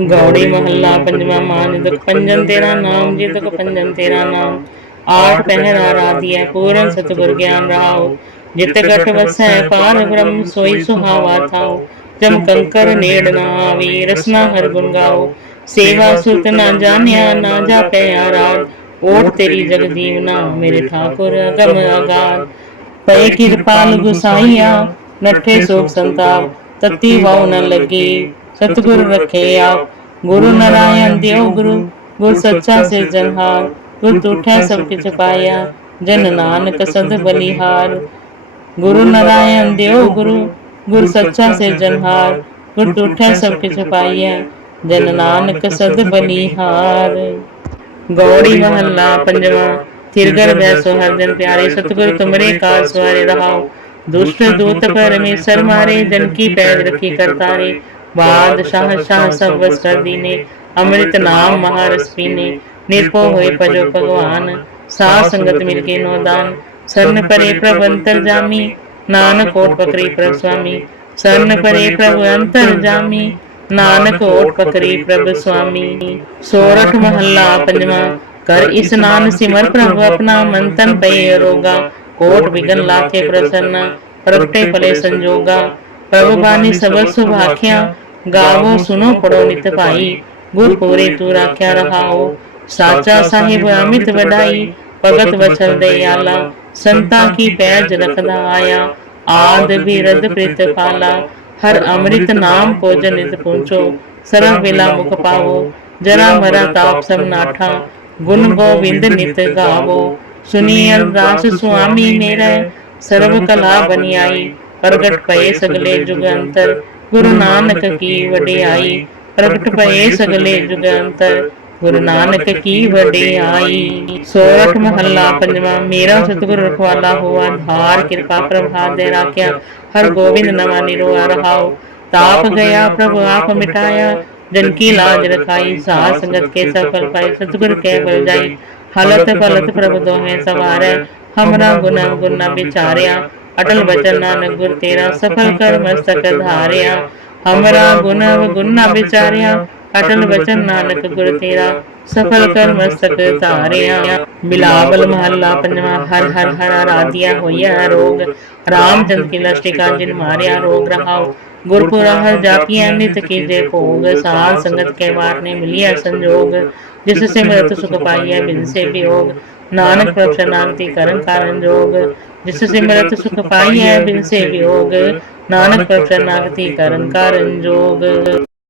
ਗੌੜੀ ਮਹੱਲਾ ਪੰਜਵਾਂ ਮਾਨ ਦੁਖ ਪੰਜਨ ਤੇਰਾ ਨਾਮ ਜੀ ਦੁਖ ਪੰਜਨ ਤੇਰਾ ਨਾਮ। ਆਠ ਪਹਿਰਾ ਰਾਧੀਐ ਪੂਰਨ ਸਤਿਗੁਰ ਗਿਆਨ ਰਾਉ ਜਿਤ ਗਠ ਵਸੈ ਪਾਰ ਬ੍ਰਹਮ ਸੋਈ ਸੁਹਾਵਾ ਥਾਉ ਜਮ ਕੰਕਰ ਨੇੜ ਨਾ ਆਵੀ ਰਸਨਾ ਹਰ ਗੁਣ ਗਾਓ। ਸੇਵਾ ਸੁਰਤ ਨਾ ਜਾਣਿਆ ਨਾ ਜਾਪੈ ਆਰਾਰ ਓਟ ਤੇਰੀ ਜਗਦੀਵਨਾ ਮੇਰੇ ਠਾਕੁਰ ਅਗਮ ਅਗਾਰ ਪਏ ਕਿਰਪਾਲ ਗੁਸਾਈਆ ਨੱਠੇ ਸੋਖ ਸੰਤਾਪ ਤਤੀ ਵਾਉ ਨ ਲੱਗੀ ਸਤਿਗੁਰ ਰੱਖੇ ਆਪ, ਗੁਰੂ ਨਾਰਾਇਣ ਦਿਓ ਗੁਰੂ, ਗੁਰ ਸੱਚਾ ਸਿਰਜਨਹਾਰ ਗੁਰ ਤੁਠੈ ਸਭ ਕਿਛ ਪਾਇਆ, ਜਨ ਨਾਨਕ ਸਦ ਬਲਿਹਾਰ। ਗੁਰੂ ਨਾਰਾਇਣ ਦਿਓ ਗੁਰੂ, ਗੁਰ ਸੱਚਾ ਸਿਰਜਨਹਾਰ ਗੁਰ ਤੁਠੈ ਸਭ ਕਿਛ ਪਾਇਆ, ਜਨ ਨਾਨਕ ਸਦ ਬਲਿਹਾਰ। ਗੌੜੀ ਮਹੱਲਾ ਪੰਜਵਾਂ ਥਿਰਗਰ ਬੈਸੋ ਹਰ ਪਿਆਰੇ, ਸਤਿਗੁਰ ਤੁਮਰੇ ਕਾਰ ਸਵਾਰੇ ਰਹਾਓ। ਦੁਸ਼ਟ ਦੂਤ ਪਰਮੇਸ਼ਰ ਮਾਰੇ, ਜਨ ਕੀ ਪੈਜ ਰਖੀ ਕਰਤਾਰੇ। ਬਾਦਸ਼ਾਹ ਸ਼ਾਹ ਸਭ ਵਸ ਕਰ ਦੀਨੇ ਅੰਮ੍ਰਿਤ ਨਾਮ ਮਹਾਰਸ ਪੀਨੇ ਨਿਰਭਉ ਹੋਏ ਭਜੋ ਭਗਵਾਨ ਸਾਧ ਸੰਗਤ ਮਿਲ ਕੇ ਨੋਦਾਨ ਸਰਨ ਪਰੇ ਪ੍ਰਭ ਅੰਤਰ ਜਾਮੀ ਨਾਨਕ ਓਟ ਪਕਰੀ ਪ੍ਰਭ ਸੁਆਮੀ ਸਰਨ ਪਰੇ ਪ੍ਰਭ ਅੰਤਰ ਜਾਮੀ ਨਾਨਕ ਓਟ ਪਕਰੀ ਪ੍ਰਭ ਸੁਆਮੀ ਸੋਰਠ ਮਹੱਲਾ ਪੰਜਵਾਂ ਕਰ ਇਸਨਾਨ ਸਿਮਰ ਪ੍ਰਭ ਆਪਣਾ ਮਨ ਤਨ ਪਏ ਰੋਗਾ ਕੋਟ ਵਿਗਨ ਲਾਖੇ ਪ੍ਰਸੰਨ ਪ੍ਰਗਟੇ ਫਲੇ ਸੰਜੋਗਾ ਪ੍ਰਭ ਬਾਣੀ ਸਬਦ ਸੁਭਾਖਿਆ ਗਾਵੋ ਸੁਨੋ ਪੜੋ ਨਿਤ ਭਾਈ। ਗੁਰ ਪੂਰੇ ਤੂ ਰਾਖਿਆ ਰਹਾਓ। ਸਾਚਾ ਸਾਹਿਬ ਅਮਿਤ ਵਡਾਈ ਭਗਤ ਵਚਨ ਦਿਆਲਾ ਸੰਤਾਂ ਕੀ ਪੈਜ ਰਖਦਾ ਆਇਆ। ਆਦ ਬਿਰਦ ਪ੍ਰਿਤ ਪਾਲਾ। ਹਰ ਅੰਮ੍ਰਿਤ ਨਾਮ ਭੋਜਨ ਨਿਤ ਪੁੰਚੋ ਸਰਵ ਵੇਲਾ ਮੁਖ ਪਾਵੋ। ਜਰਾ ਮਰਾ ਤਾਪ ਸਭ ਨਾਠਾ। ਗੁਣ ਗੋਬਿੰਦ ਨਿਤ ਗਾਵੋ। ਸੁਨੀਅ ਦਾਸ ਸੁਆਮੀ ਮੇਰਾ। ਸਰਬ ਕਲਾ ਬਨਿਆਈ ਪ੍ਰਗਟ ਪਏ ਸਗਲੇ ਜੁਗ ਅੰਤਰ ਗੁਰੂ ਨਾਨਕ ਕੀ ਵਡਿਆਈ? ਪ੍ਰਗਟ ਪਏ ਸਗਲੇ ਜੁਗ ਅੰਤਰ ਗੁਰੂ ਨਾਨਕ ਕੀ ਵਡਿਆਈ? ਸੋਰਠ ਮਹੱਲਾ ਪੰਜਵਾਂ। ਮੇਰਾ ਸਤਿਗੁਰ ਰਖਵਾਲਾ ਹੋਆ। ਧਾਰ ਕਿਰਪਾ ਪ੍ਰਭਾਤ ਦੇ ਰਾਖਿਆ। ਹਰ ਗੋਬਿੰਦ ਨਵਾ ਨਿਰੋਆ ਰਹਾਓ। ਤਾਪ ਗਿਆ ਪ੍ਰਭ ਆਪ ਮਿਟਾਇਆ। ਜਨ ਕੀ ਲਾਜ ਰਖਾਈ ਸਾਧ ਸੰਗਤ ਕੇ ਸਫਲ ਪਾਈ। ਸਤਿਗੁਰ ਕੇ ਬਲ ਜਾਈ। ਹਲਤ ਫਲਤ ਪ੍ਰਭ ਦੋਹੇ ਸਵਾਰੈ। ਹਮਰਾ ਗੁਨਾ ਗੁਨਾ ਵਿਚਾਰਿਆ ਅਟਲ ਬਚਨ ਨਾਨਕ ਗੁਰ ਤੇਰਾ ਸਫਲ ਕਰ ਮਸਤਕ ਧਾਰਿਆ। ਹਮਰਾ ਗੁਨ ਗੁਨਾ ਵਿਚਾਰਿਆ। ਅਟਲ ਬਚਨ ਨਾਨਕ ਗੁਰ ਤੇਰਾ ਸਫਲ ਕਰ ਮਸਤਕ ਧਾਰਿਆ। ਬਿਲਾਵਲ ਮਹੱਲਾ ਪੰਜਵਾਂ ਹਰ ਹਰ ਹਰ ਆਰਾਧਿਆ ਹੋਈਆ ਰੋਗ। ਰਾਮਚੰਦ ਕੀ ਲਸ਼ਟਿਕਾ ਜਿਨ ਮਾਰਿਆ ਰੋਗ ਰਹਾਉ ਗੁਰਪੁਰਾ ਹਰ ਜਾਪੀਐ ਨਿਤ ਕੀਜੇ ਭੋਗ ਸਾਧ ਸੰਗਤ ਕੇ ਵਾਰ ਨੇ ਮਿਲਿਆ ਸੰਜੋਗ। ਜਿਸ ਸਿਮਰਤ ਸੁਖ ਪਾਈਐ ਬਿਨ ਸੇ ਵਿਯੋਗ ਨਾਨਕ ਪ੍ਰਭ ਸ਼ਰਨਾਗਤੀ ਕਰਨ ਕਾਰਨ ਜੋਗ ਜਿਸ ਸਿਮਰਤ ਸੁਖ ਪਾਈਐ ਬਿਨ ਸੇ ਵਿਯੋਗ ਨਾਨਕ ਪ੍ਰਭ ਸ਼ਰਨਾਗਤੀ ਕਰਨ ਕਾਰਨ ਜੋਗ।